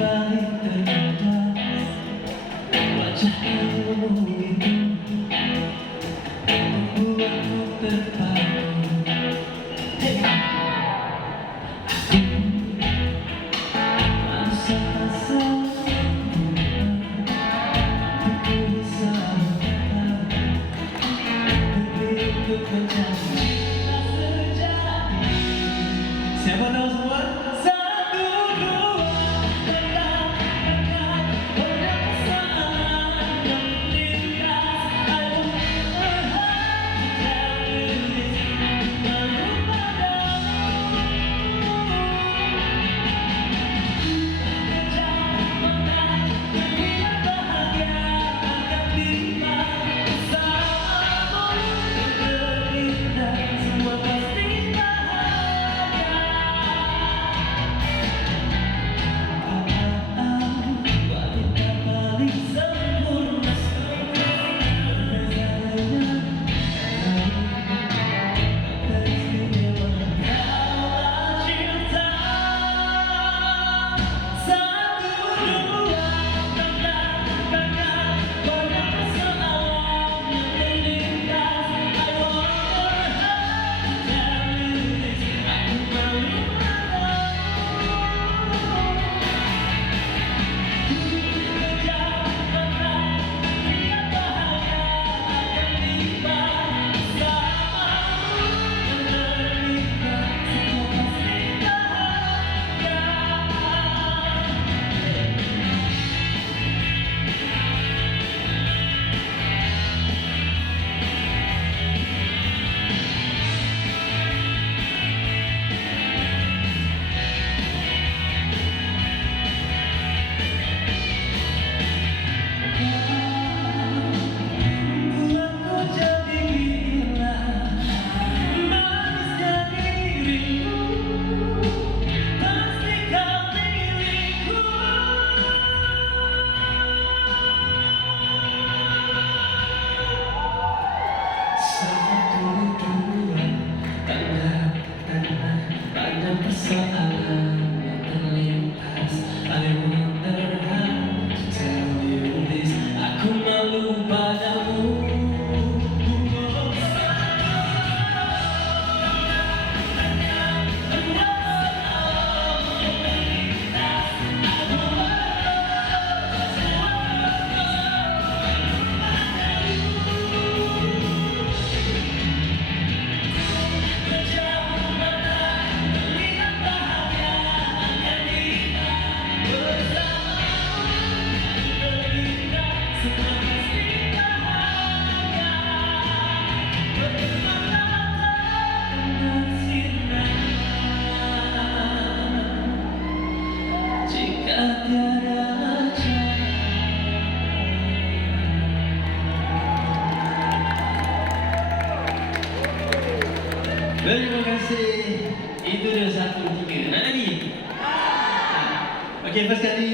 balik terlepas wajahmu itu membuatku terpaku. Masa-masa aku bisa berikut menjadi sejati. Siapa tahu semua? Satu, dua, tenang, tenang, banyak kesalahan yang melintas. I will never have to tell you this. Malu padamu. Kejam mata, dunia bahagia akan tiba bersamamu. Menderita, semua pasti bahagia. Wanita paling sempurna berbezanya keistimewaan dalam cinta. Satu, dua, tenang, tenang, banyak persoalan yang melintas. I wonder how to tell you this. Aku malu padamu. Kejam mata, dunia bahagia akan tiba bersamamu. Menderita, semua pasti bahagia. Buatku jadi gila, manisnya dirimu, pasti kau milikku. Satu, dua, tenang, tenang, banyak persoalan yang terlintas. I wonder how to tell you this. Aku malu padamu. Kejam mata, melihat bahagia akan tiba bersamamu. Menderita, semua pasti bahagia. Bermata-mata bersinar jika tiada cara. Terima kasih. Itu dia 1, 3. Nak nyanyi? Okey, first kali